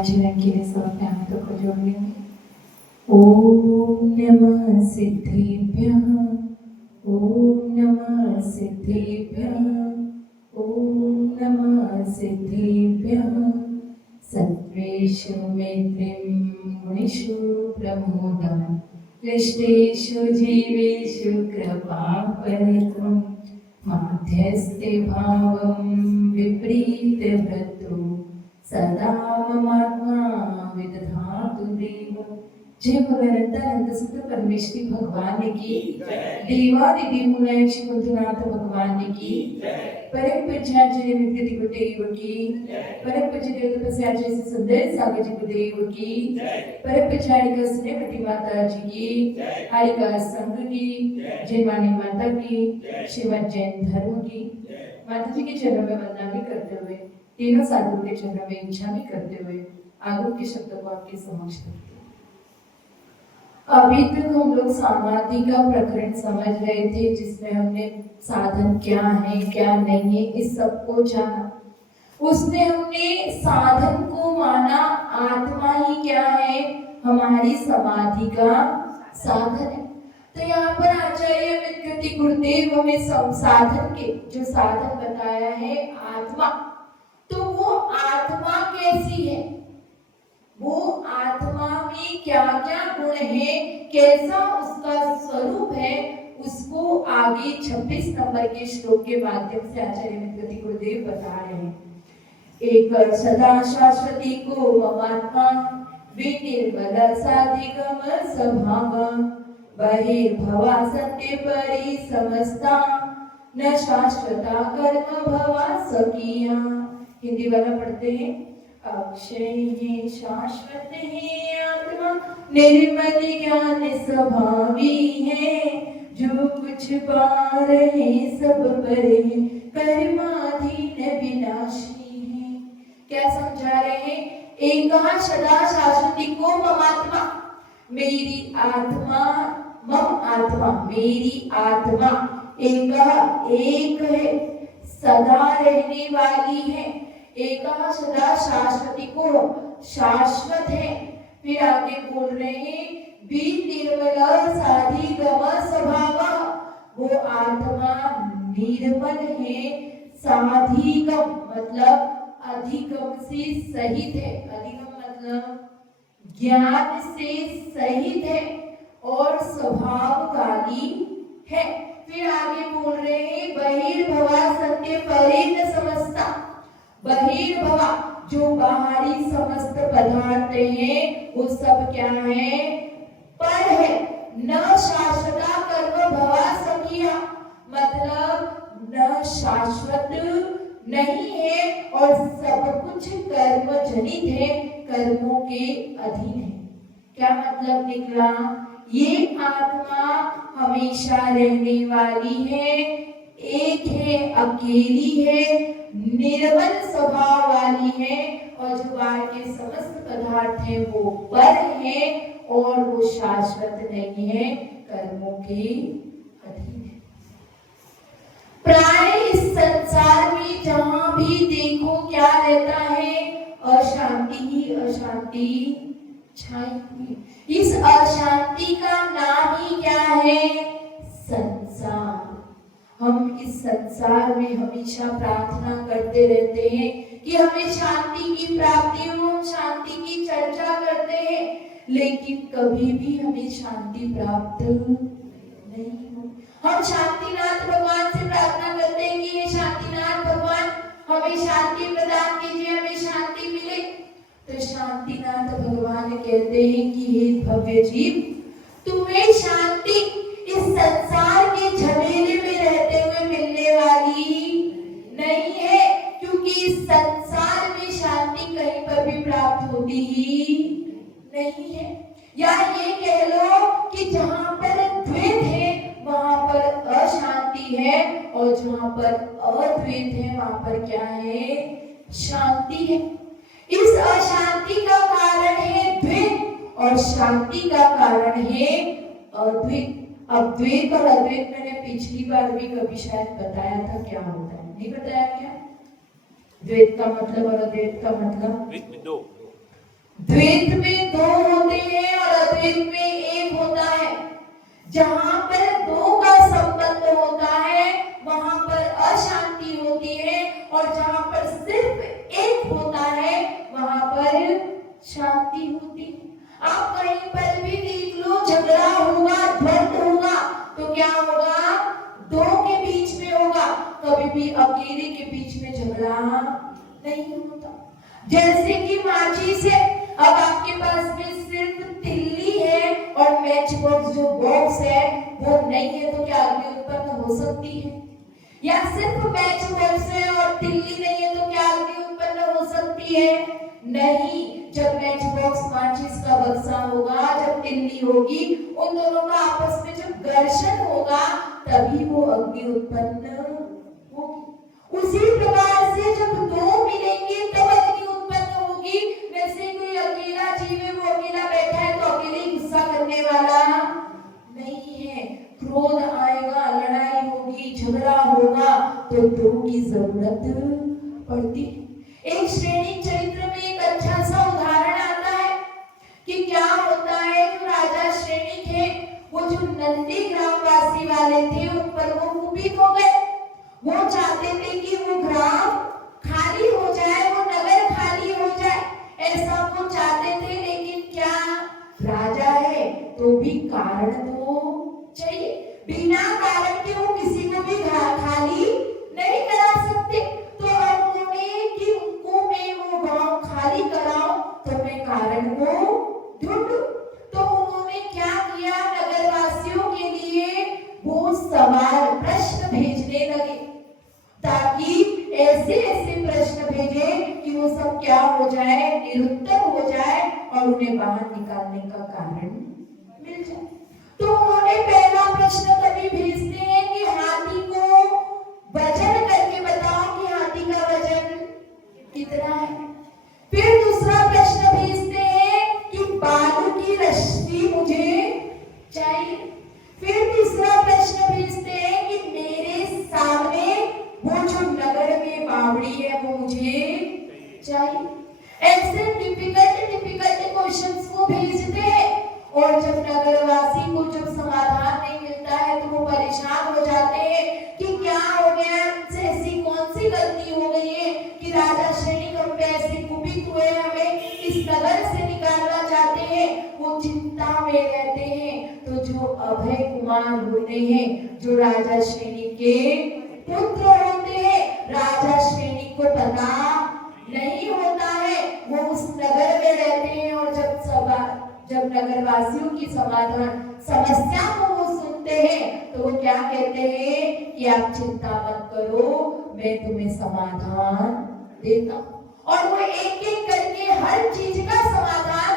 आचरण के लिए सब अपने हाथों को जोड़ लेंगे। ओम नमः सिद्धेभ्यः, ओम नमः सिद्धेभ्यः, ओम नमः सिद्धेभ्यः। सत्त्वेषु मैत्रीं गुणेषु प्रमोदं, क्लिष्टेषु जीवेषु कृपापरितं, माध्यस्थे भावं विपरीतवृत्तो सदा ममात्मा विदधातु देव। जय भगवंतानंद सुत परमेश्वरी भगवान की, देवादिदेव मुनीश्वर बुद्धनाथ भगवान की, परम पूज्याचार्य नित्य गुरुदेव की, परम पूज्य देव तपस्याचार्य से सुंदर सागर जी गुरुदेव की, परम पूज्यारिका स्नेहवती माता जी की, हरिका संघ की, जयमानी माता की, श्रीमद जैन धर्म की, माता जी के चरणों में वंदना भी करते हुए, तीनों साधुओं के चरणों में इच्छा भी करते हुए आगम के शब्दों को आपके समक्ष रखते हैं। अभी तक हम लोग समाधि का प्रकरण समझ रहे थे, जिसमें हमने साधन क्या है क्या नहीं है इस सब को जाना। उसमें हमने साधन को माना आत्मा ही क्या है, हमारी समाधि का साधन है। तो यहाँ पर आचार्य विद्युति गुरुदेव हमें साधन के जो साधन बताया है आत्मा, तो वो आत्मा कैसी है, वो आत्मा में क्या क्या गुण है, कैसा उसका स्वरूप है, उसको आगे 26 नंबर के श्लोक के माध्यम से आचार्य विद्युति गुरुदेव बता रहे हैं। एक सदा शाश्वती को ममात्मा, विनिर्मल साधिगम स्वभाव, बहिर्भवा सत्य परि समस्ता, न शाश्वता कर्म भवा सकिया। हिंदी वाला पढ़ते हैं। अक्षय है शाश्वत है आत्मा, निर्मल ज्ञान स्वभावी है, जो कुछ पा रहे सब पर है, कर्माधीन विनाशी है। क्या समझा रहे हैं? एक सदा शाश्वती को ममात्मा, मेरी आत्मा, मम आत्मा मेरी आत्मा एक है, सदा रहने वाली है। एक सदा शाश्वती को शाश्वत है। फिर आगे बोल रहे हैं बी निर्मल साधिगम स्वभाव, वो आत्मा निर्मल है, साधिगम मतलब अधिगम से सहित है, अधिगम मतलब ज्ञान से सहित है और स्वभाव वाली है। फिर आगे बोल रहे हैं बहिर्भवा सत्य परे न समझता, बहिर्भवा जो बाहरी समस्त पदार्थ हैं वो सब क्या है, पर है। न शाश्वता कर्म भवा सकिया, मतलब न शाश्वत नहीं है और सब कुछ कर्म जनित है, कर्मों के अधीन है। क्या मतलब निकला? ये आत्मा हमेशा रहने वाली है, एक है, अकेली है, निर्मल स्वभाव वाली है, और जो बाहर के समस्त पदार्थ हैं वो पर है और वो शाश्वत नहीं है, कर्मों के अधीन है। प्राय इस संसार में जहां भी देखो क्या रहता है, अशांति ही अशांति छाई हुई। इस अशांति का नाम ही क्या है? संसार। हम इस संसार में हमेशा प्रार्थना करते रहते हैं कि हमें शांति की प्राप्ति हो, हम शांति की चर्चा करते हैं, लेकिन कभी भी हमें शांति प्राप्त नहीं हो। हम शांतिनाथ भगवान से प्रार्थना करते हैं कि ये शांतिनाथ भगवान हमें शांति प्रदान कीजिए, हमें शांति मिले। तो शांतिनाथ भगवान कहते हैं कि हे भव्य जीव, तुम्हें शांति इस संसार के झमेले में रहते हुए मिलने वाली नहीं है, क्योंकि इस संसार में शांति कहीं पर भी प्राप्त होती ही नहीं है। या ये कह लो कि जहां पर द्वैत है वहां पर अशांति है, और जहां पर अद्वैत है वहां पर क्या है? शांति है। इस अशांति का कारण है द्वैत और शांति का कारण है अद्वैत। अब द्वैत और अद्वैत मैंने पिछली बार भी कभी शायद बताया था क्या होता है, नहीं बताया क्या? द्वैत का मतलब और अद्वैत का मतलब? द्वैत में दो होते हैं और अद्वैत में एक होता है। जहां पर दो का संबंध होता है वहां पर अशांति होती है, और जहां पर सिर्फ एक होता है वहां पर शांति होती है। आप कहीं पर भी देख लो, झगड़ा होगा, द्वंद्व होगा, तो क्या होगा? दो के बीच में होगा, कभी भी अकेले के बीच में झगड़ा नहीं होता। जैसे कि माचिस है, अब आपके पास में सिर्फ तिल्ली है और मैच बॉक्स जो बॉक्स है वो नहीं है, तो क्या आग उत्पन्न हो सकती है? या सिर्फ मैच बॉक्स है और तिल्ली नहीं है, तो क्या आग उत्पन्न हो सकती है? नहीं। जब मैच बॉक्स माचिस का बक्सा होगा, जब तिल्ली होगी, उन दोनों का आपस में जब घर्षण होगा तभी वो अग्नि उत्पन्न होगी। उसी प्रकार से जब दो मिलेंगे तब अग्नि उत्पन्न होगी। वैसे कोई अकेला जीव है, वो अकेला बैठा है तो अकेले गुस्सा करने वाला नहीं है। क्रोध आएगा, लड़ाई होगी, झगड़ा होगा, तो दो की जरूरत पड़ती है। एक श्रेणी चरित्र में एक अच्छा सा उदाहरण आता है कि क्या होता है, जो राजा श्रेणी थे, वो जो नंदी ग्रामवासी वाले थे उन पर वो कुपित हो गए। वो चाहते थे कि वो ग्राम खाली हो जाए, वो नगर खाली हो जाए, ऐसा वो चाहते थे। लेकिन क्या, राजा है तो भी कारण तो चाहिए। बिना कारण के वो किसी को भी खाली नहीं करा सकते। तो अब उन्होंने कि उनको मैं वो गांव खाली कराऊं तो मैं कारण को ढूंढूं। तो उन्होंने क्या किया, नगरवासियों के लिए वो सवाल प्रश्न भेजने लगे, ताकि ऐसे ऐसे प्रश्न भेजे कि वो सब क्या हो जाए, निरुत्तर हो जाए और उन्हें बाहर निकालने का कारण मिल जाए। तो उन्होंने पहला प्रश्न कभी भेजते हैं कि हाथी को वजन करके बताओ कि हाथी का वजन कितना है। फिर दूसरा प्रश्न भेजते हैं कि बालू की रस्सी मुझे चाहिए। फिर तीसरा प्रश्न भेजते हैं कि मेरे सामने वो जो नगर में बावड़ी है वो मुझे चाहिए। ऐसे डिफिकल्ट क्वेश्चंस को भेजते हैं, और जब नगरवासी को जब समाधान नहीं मिलता है तो वो परेशान हो जाते हैं कि क्या हो गया, ऐसी कौन सी गलती हो गई है कि राजा श्रेणी हम पे ऐसे कुपित हुए, हमें इस नगर से निकालना चाहते हैं। वो चिंता में रहते हैं। तो जो अभय कुमार होते हैं, जो राजा श्रेणी के पुत्र होते हैं, राजा श्रेणी को पता नहीं होता है, वो उस नगर में रहते हैं। और जब नगरवासियों की समस्या को वो सुनते हैं तो वो क्या कहते हैं कि आप चिंता मत करो, मैं तुम्हें समाधान देता हूं। और वो एक एक करके हर चीज का समाधान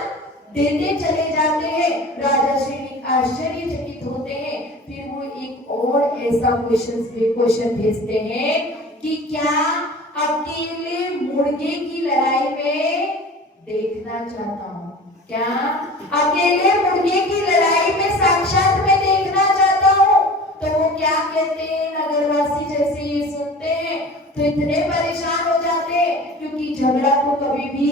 देते चले जाते हैं। राजा श्रेणी आश्चर्यचकित होते हैं। फिर वो एक और ऐसा क्वेश्चन भेजते हैं कि क्या अकेले मुर्गे की लड़ाई में देखना चाहता हूं, क्या अकेले मुर्गे की लड़ाई में साक्षात में देखना चाहता हूं। तो वो क्या कहते हैं, नगरवासी जैसे ये सुनते हैं तो इतने परेशान हो जाते हैं, क्योंकि झगड़ा तो कभी भी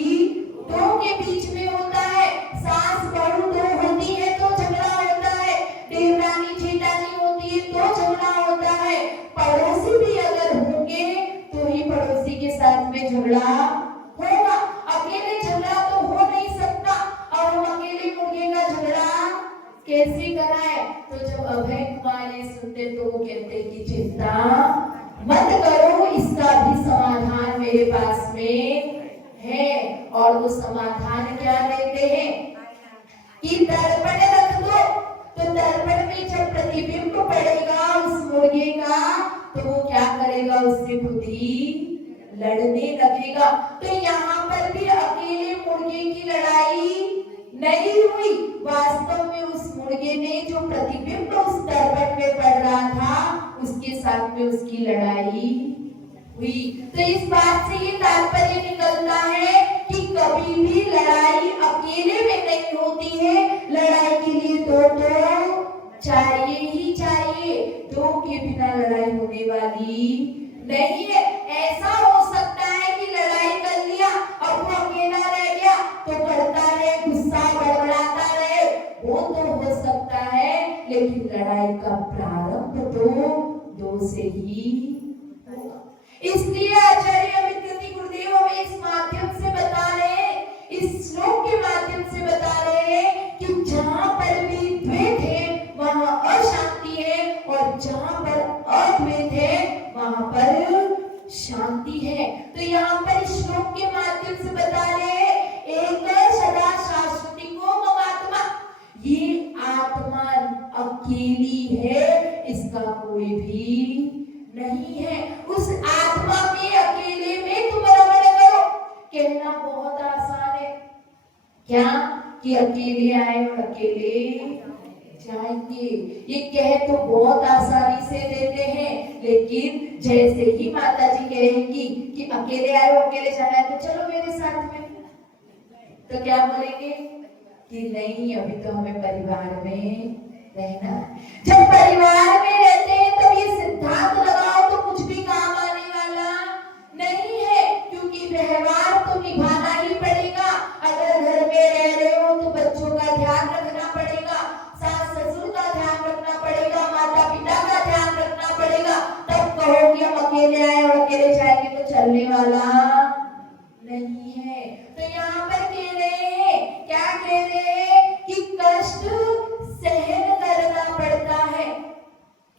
दो के बीच में होता है। सास बहू दो होती है तो झगड़ा होता है, देवरानी जेठानी होती है तो झगड़ा होता है, पड़ोसी भी अगर होंगे तो ही पड़ोसी के साथ में झगड़ा होगा। अकेले झगड़ा तो हो नहीं सकता, और हम अकेले मुर्गे का झगड़ा कैसे कराए। तो जब अभय कुमार ये सुनते तो वो कहते कि चिंता मत करो, इसका भी समाधान मेरे पास में है। और वो समाधान क्या देते हैं कि दर्पण रख दो, तो दर्पण में जब प्रतिबिंब पड़ेगा उस मुर्गे का तो वो क्या करेगा, उससे खुद ही लड़ने लगेगा। तो यहाँ पर भी अकेले मुर्गे की लड़ाई नहीं हुई, वास्तव में उस मुर्गे ने जो प्रतिबिंब उस दर्पण में पड़ रहा था उसके साथ में उसकी लड़ाई हुई। तो इस बात से ये तात्पर्य निकलता है कि कभी भी लड़ाई अकेले में नहीं होती है, लड़ाई के लिए दो चाहिए ही चाहिए। दो के बिना लड़ाई होने वाली नहीं है। ऐसा हो सकता है कि लड़ाई कर लिया और वो अकेला रह गया तो करता लेकिन लड़ाई का प्रारंभ तो दो से ही होगा। इसलिए आचार्य अमित गति गुरुदेव हमें इस माध्यम से बता रहे हैं, इस श्लोक के माध्यम से बता रहे हैं कि जहां पर भी द्वैत है वहां अशांति है, और जहां पर अद्वैत है वहां पर शांति है। तो यहाँ पर श्लोक के माध्यम से बता रहे हैं एक सदा शाश्वती को ममात्मा, ये आत्मा अकेली है, इसका कोई भी नहीं है। उस आत्मा में अकेले में तुम रमण करो। कहना बहुत आसान है, क्या कि अकेले आए और अकेले जाएंगे, ये कह तो बहुत आसानी से देते हैं, लेकिन जैसे ही माता जी कहेंगी कि अकेले आए हो अकेले जाना है तो चलो मेरे साथ में, तो क्या बोलेंगे कि नहीं अभी तो हमें परिवार में रहना। जब परिवार में रहते हैं तब ये सिद्धांत लगाओ तो कुछ भी काम आने वाला नहीं है, क्योंकि व्यवहार तो निभाना ही पड़ेगा। अगर घर में रह रहे हो तो बच्चों का ध्यान रखना पड़ेगा, सास ससुर का ध्यान रखना पड़ेगा, माता पिता का ध्यान रखना पड़ेगा। तब कहो कि हम अकेले आए और अकेले जाएंगे तो चलने वाला नहीं है। तो यहाँ पर कह रहे हैं, क्या कह रहे हैं कि कष्ट सहन करना पड़ता है।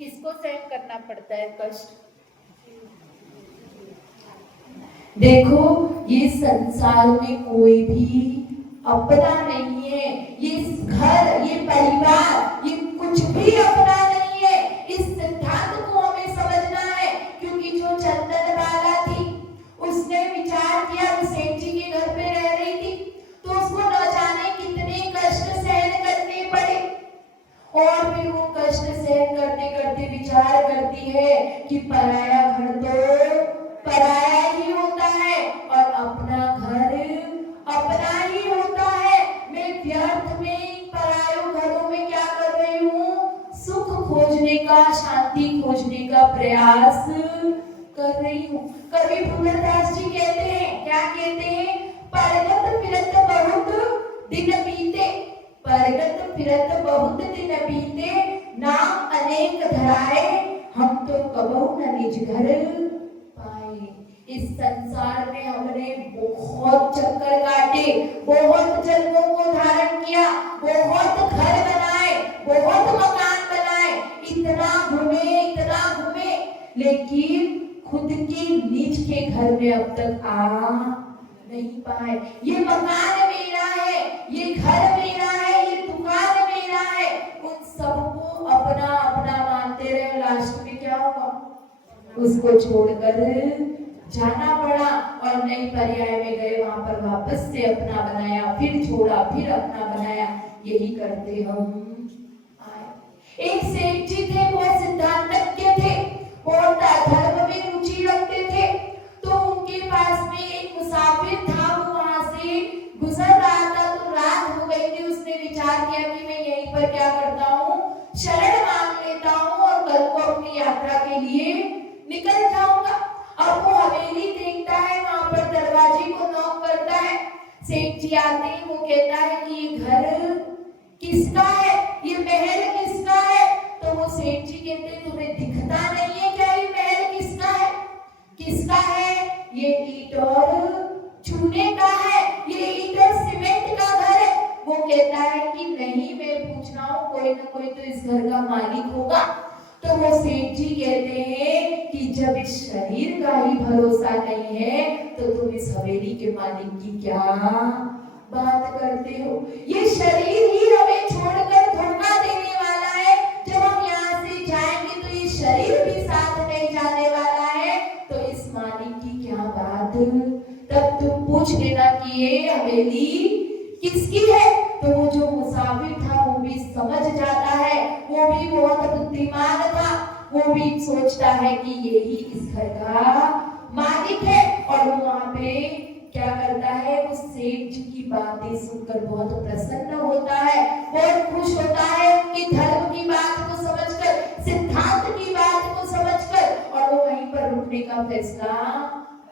किसको सहन करना पड़ता है कष्ट? देखो ये संसार में कोई भी अपना नहीं है, ये घर ये परिवार ये कुछ भी अपना नहीं है। इस सिद्धांत को हमें समझना है, क्योंकि जो चंदन बाला थी उसने विचार किया, वो सेठ जी के घर पे रह रही थी, तो उसको न जाने कितने कष्ट सहन करने पड़े, और फिर वो कष्ट सहन करते करते विचार करती है कि पराया घर तो पराया ही होता है और अपना घर अपना ही होता है। मैं व्यर्थ में परायों घरों में क्या कर रही हूँ? सुख खोजने का, शांति खोजने का प्रयास कर रही हूँ। कवि पुरंदरदास जी कहते हैं, क्या कहते हैं? परगत फिरत बहुत दिन बीते, परगत फिरत बहुत दिन बीते, नाम अनेक धराए, हम तो कबहू न निज घर पाए। इस संसार में हमने बहुत चक्कर काटे, बहुत जन्मों को धारण किया, बहुत घर बनाए, बहुत मकान बनाए, इतना घूमे, लेकिन खुद के निज के घर में अब तक आ नहीं पाए। ये मकान मेरा है, ये घर मेरा है, ये दुकान मेरा है, उन सबको अपना अपना मानते रहे, लास्ट में क्या होगा? उसको छोड़कर जाना पड़ा और नई पर्याय में गए, वहां पर वापस से अपना बनाया, फिर छोड़ा, फिर अपना बनाया, यही करते हम आए। एक सेठ जी थे, बहुत सिद्धांतज्ञ थे, बहुत धर्म में रुचि रखते थे। तो उनके पास में एक मुसाफिर था, वो वहां से गुजर रहा था, तो रात हो गई थी। उसने विचार किया कि मैं यहीं पर क्या करता हूँ, शरण मांग लेता हूँ और कल को अपनी यात्रा के लिए निकल जाऊंगा। अब वो हवेली देखता है, वहां पर दरवाजे को नॉक करता है। सेठ जी आते हैं, वो कहता है कि ये घर किसका है, ये महल किसका है? तो वो सेठ जी कहते हैं, तुम्हें दिखता नहीं है क्या ये महल किसका है? किसका है? ये ईंट और चूने का है, ये ईंट और सीमेंट का घर है। वो कहता है कि नहीं, मैं पूछ रहा हूँ, कोई ना कोई तो इस घर का मालिक होगा। तो वो सेठ जी कहते हैं कि जब इस शरीर का ही भरोसा नहीं है तो तुम इस हवेली के मालिक की क्या बात करते हो? ये शरीर ही हमें छोड़कर धोखा देने वाला है। जब हम यहाँ से जाएंगे तो ये शरीर भी साथ नहीं जाने वाला है, तो इस मालिक की क्या बात? तब तुम पूछ लेना कि ये हवेली किसकी है। तो वो जो मुसाफिर था वो भी समझ जाता है, वो भी बहुत बुद्धिमान था, वो भी सोचता है कि यही इस घर का मालिक है। और वो वहां पे क्या करता है, उस सेठ जी की बातें सुनकर बहुत प्रसन्न होता है, बहुत खुश होता है, कि धर्म की बात को समझकर, सिद्धांत की बात को समझकर, और वो वहीं पर रुकने का फैसला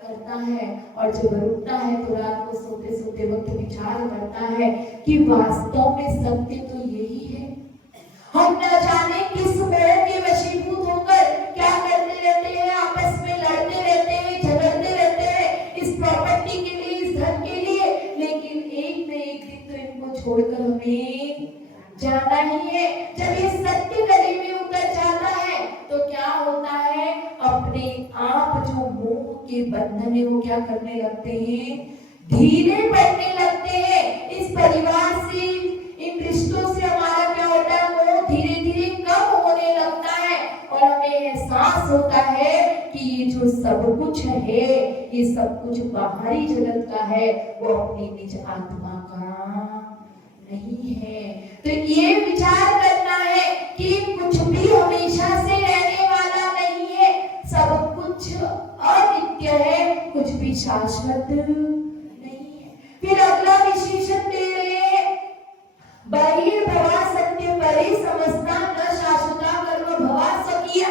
करता है। और जब रुकता है तो रात को सोते सोते वक्त विचार करता है कि वास्तव में सत्य तो यही है। हम न जाने किस मोह के वशीभूत होकर क्या करते रहते हैं, आपस में लड़ते रहते हैं, झगड़ते रहते हैं इस प्रॉपर्टी के लिए, इस धन के लिए। लेकिन एक न एक दिन तो इनको छोड़कर हमें जाना ही है। जब ये सत्य गले में उतर जाता है तो क्या होता है, अपने आप जो मोह के बंधन है वो क्या करने लगते हैं, ढीले पड़ने लगते हैं। इस परिवार से, इन रिश्तों से हमारा क्या होता है, मोह धीरे धीरे कम होने लगता है और हमें एहसास होता है कि ये जो सब कुछ है, ये सब कुछ बाहरी जगत का है, वो अपनी निज आत्मा का नहीं है। तो ये विचार करना है कि कुछ भी हमेशा से रहने वाला नहीं है, सब कुछ अनित्य है, कुछ भी शाश्वत नहीं है। फिर अगला विशेषण दे रहे हैं, बहिर्भवा सत्य परि समस्ता न शाश्वता कर्म भवा सकिया।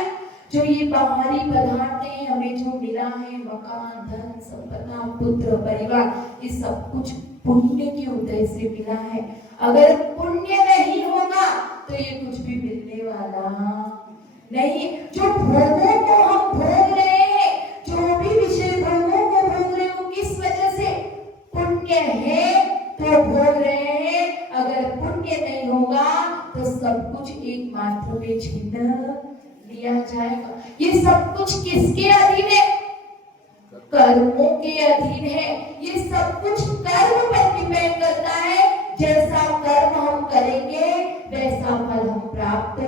जो ये बाहरी पदार्थ है, हमें जो मिला है, मकान, धन, संपदा, पुत्र, परिवार, ये सब कुछ पुण्य के उदय से मिला है। अगर पुण्य नहीं होगा तो ये कुछ भी मिलने वाला नहीं। जो भोगों को हम भोग रहे हैं, जो भी विषय भोगों को भोग रहे हो, किस वजह से, पुण्य है तो भोग रहे हैं। अगर पुण्य नहीं होगा तो सब कुछ एक मात्र में छीन लिया जाएगा। ये सब कुछ किसके अधीन है, कर्मों के अधीन है। ये सब कुछ कर्म पर डिपेंड करता है। जैसा कर्म हम करेंगे वैसा फल हम प्राप्त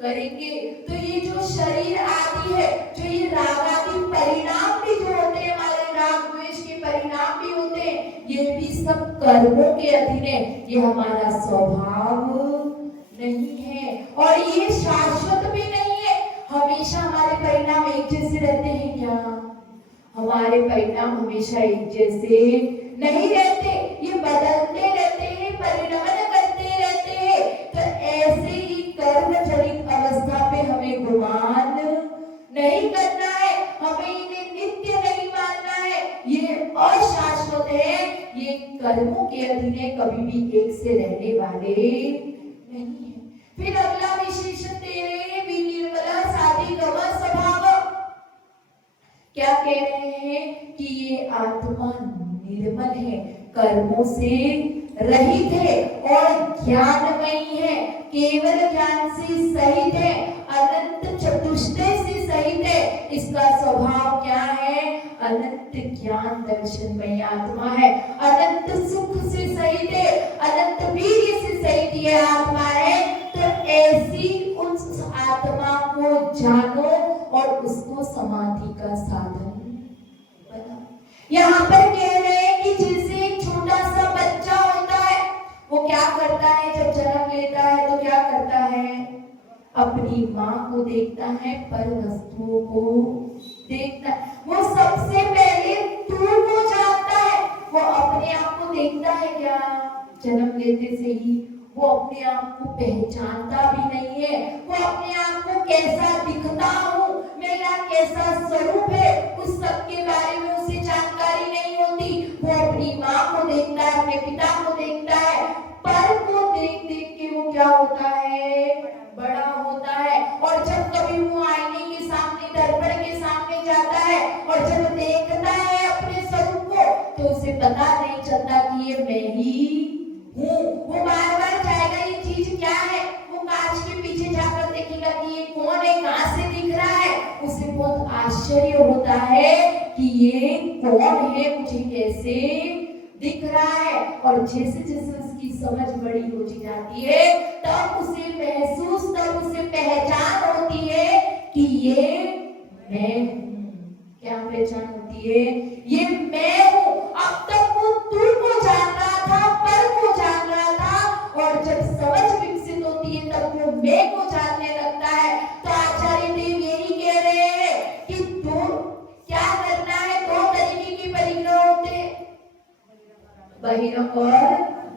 करेंगे। तो ये जो शरीर आदि है, जो ये राग आदि परिणाम भी जो होते हैं, हमारे राग द्वेष के परिणाम भी होते हैं, ये भी सब कर्मों के अधीन है। ये हमारा स्वभाव नहीं है और ये शाश्वत भी नहीं है। हमेशा हमारे परिणाम एक जैसे रहते हैं क्या? हमारे परिणाम हमेशा एक जैसे नहीं रहते, ये बदलते रहते हैं, परिणमन करते रहते हैं। तो ऐसे ही कर्म जनित अवस्था पे हमें गुमान नहीं करना है, हमें इन्हें नित्य नहीं मानना है। ये अशाश्वत है, ये कर्मों के अधीन है, कभी भी एक से रहने वाले नहीं है। फिर अगला विशेषण दे रहे हैं, विनिर्मला साधि गम स्वभाव। क्या कह रहे हैं कि ये आत्मा निर्मल है, कर्मों से रहित है और ज्ञानमयी है, केवल ज्ञान से सहित है, अनंत चतुष्टय से सहित है। इसका स्वभाव क्या है? अनंत ज्ञान दर्शनमयी आत्मा है, अनंत सुख से सहित है, अनंत वीर्य से सहित ये आत्मा है। तो ऐसी उस आत्मा को जानो और उसको समाधि का साधन बनाओ। यहाँ पर कह रहे हैं कि जैसे एक छोटा सा बच्चा होता है, वो क्या करता है, जब जन्म लेता है तो क्या करता है, अपनी माँ को देखता है, पर वस्तुओं को देखता है। वो सबसे पहले तू को जानता है, वो अपने आप को देखता है क्या? जन्म लेते से ही वो अपने आप को पहचानता भी नहीं है। वो अपने आप को कैसा दिखता हूँ, मेरा कैसा स्वरूप है, उस सब के बारे में उसे जानकारी नहीं होती। वो अपनी माँ को देखता है, अपने पिता को देखता है, पर को देख देख के वो क्या होता है, बड़ा होता है। और जब कभी वो आईने के सामने, दर्पण के सामने जाता है और जब देखता है अपने स्वरूप को, तो उसे पता नहीं चलता कि ये मैं ही हूँ। वो बार बार जाएगा, ये चीज क्या है, वो कांच के पीछे जाकर देखेगा कि ये कौन है, कहाँ से दिख रहा है। उसे बहुत आश्चर्य होता है कि ये कौन है, मुझे कैसे दिख रहा है। और जैसे जैसे उसकी समझ बड़ी होती जाती है, तब उसे महसूस, तब उसे पहचान होती है कि ये मैं हूँ। क्या पहचान होती है? ये मैं हूँ। अब तक वो तू को जान रहा था, पर को जान रहा था, और जब समझ विकसित होती है तब वो मैं को जानने लगता है। तो आचार्य देव यही कह रहे हैं कि दो क्या करना है, दो तरीके के परिग्रह होते हैं, बहिरंग और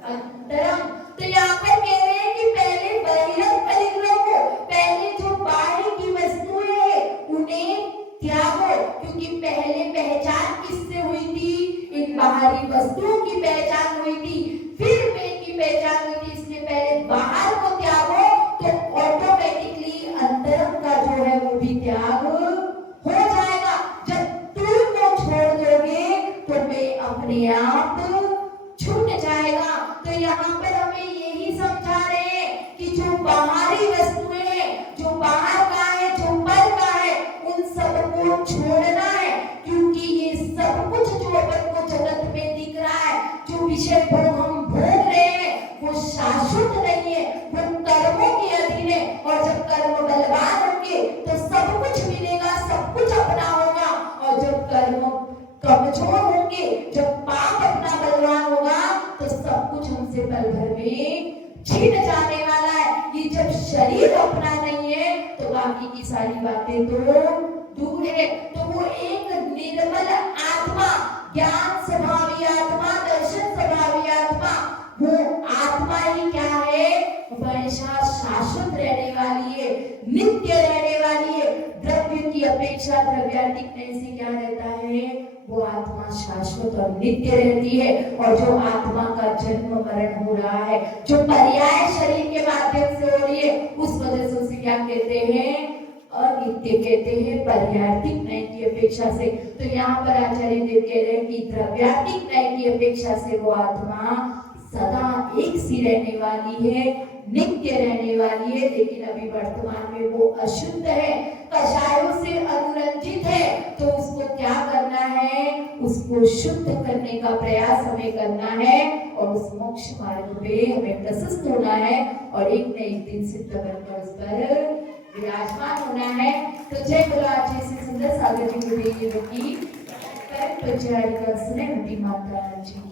अंतरंग। तो यहाँ पर कह रहे हैं कि पहले बहिरंग परिग्रह को, पहले जो बाहर की वस्तुएं हैं उन्हें त्यागो, क्योंकि पहले पहचान किससे हुई थी? इन बाहरी वस्तुओं की पहचान हुई थी, फिर मैं की पहचान हुई थी। इसलिए पहले बाहर को त्यागो तो जो हम भोग रहे हैं वो शाश्वत नहीं है, वो कर्मों के अधीन है। और जब कर्म बलवान होंगे तो सब कुछ मिलेगा, सब कुछ अपना होगा। और जब कर्म कमजोर होंगे, जब पाप अपना बलवान होगा तो सब कुछ हमसे पल भर में छीन जाने वाला है। ये जब शरीर अपना नहीं है तो बाकी की सारी बातें तो दूर है। तो वो एक निर्मल आत्मा, ज्ञान स्वभावी आत्मा, दर्शन स्वभावी आत्मा, वो आत्मा ही क्या है, हमेशा शाश्वत रहने वाली है, नित्य रहने वाली है। द्रव्य की अपेक्षा द्रव्यातीत से क्या रहता है, वो आत्मा शाश्वत और नित्य रहती है। और जो आत्मा का जन्म मरण हो रहा है, जो पर्याय शरीर के माध्यम से हो रही है, उस वजह से उसे क्या कहते हैं, अनित्य कहते हैं, पर्यायिक न्याय की अपेक्षा से। तो यहाँ पर आचार्य देव कह रहे हैं कि द्रव्यातीत न्याय की अपेक्षा से वो आत्मा सदा एक सी रहने वाली है, नित्य रहने वाली है। लेकिन अभी वर्तमान में वो अशुद्ध है, कषायों से अनुरंजित है। तो उसको क्या करना है, उसको शुद्ध करने का प्रयास हमें करना है और उस मोक्ष मार्ग पे हमें प्रशस्त होना है और एक न एक दिन सिद्ध बनकर उस पर विराजमान होना है। तो जय बोलो आज से सुंदर सागर जी की परम पूज्य हरिदास सुने माता जी।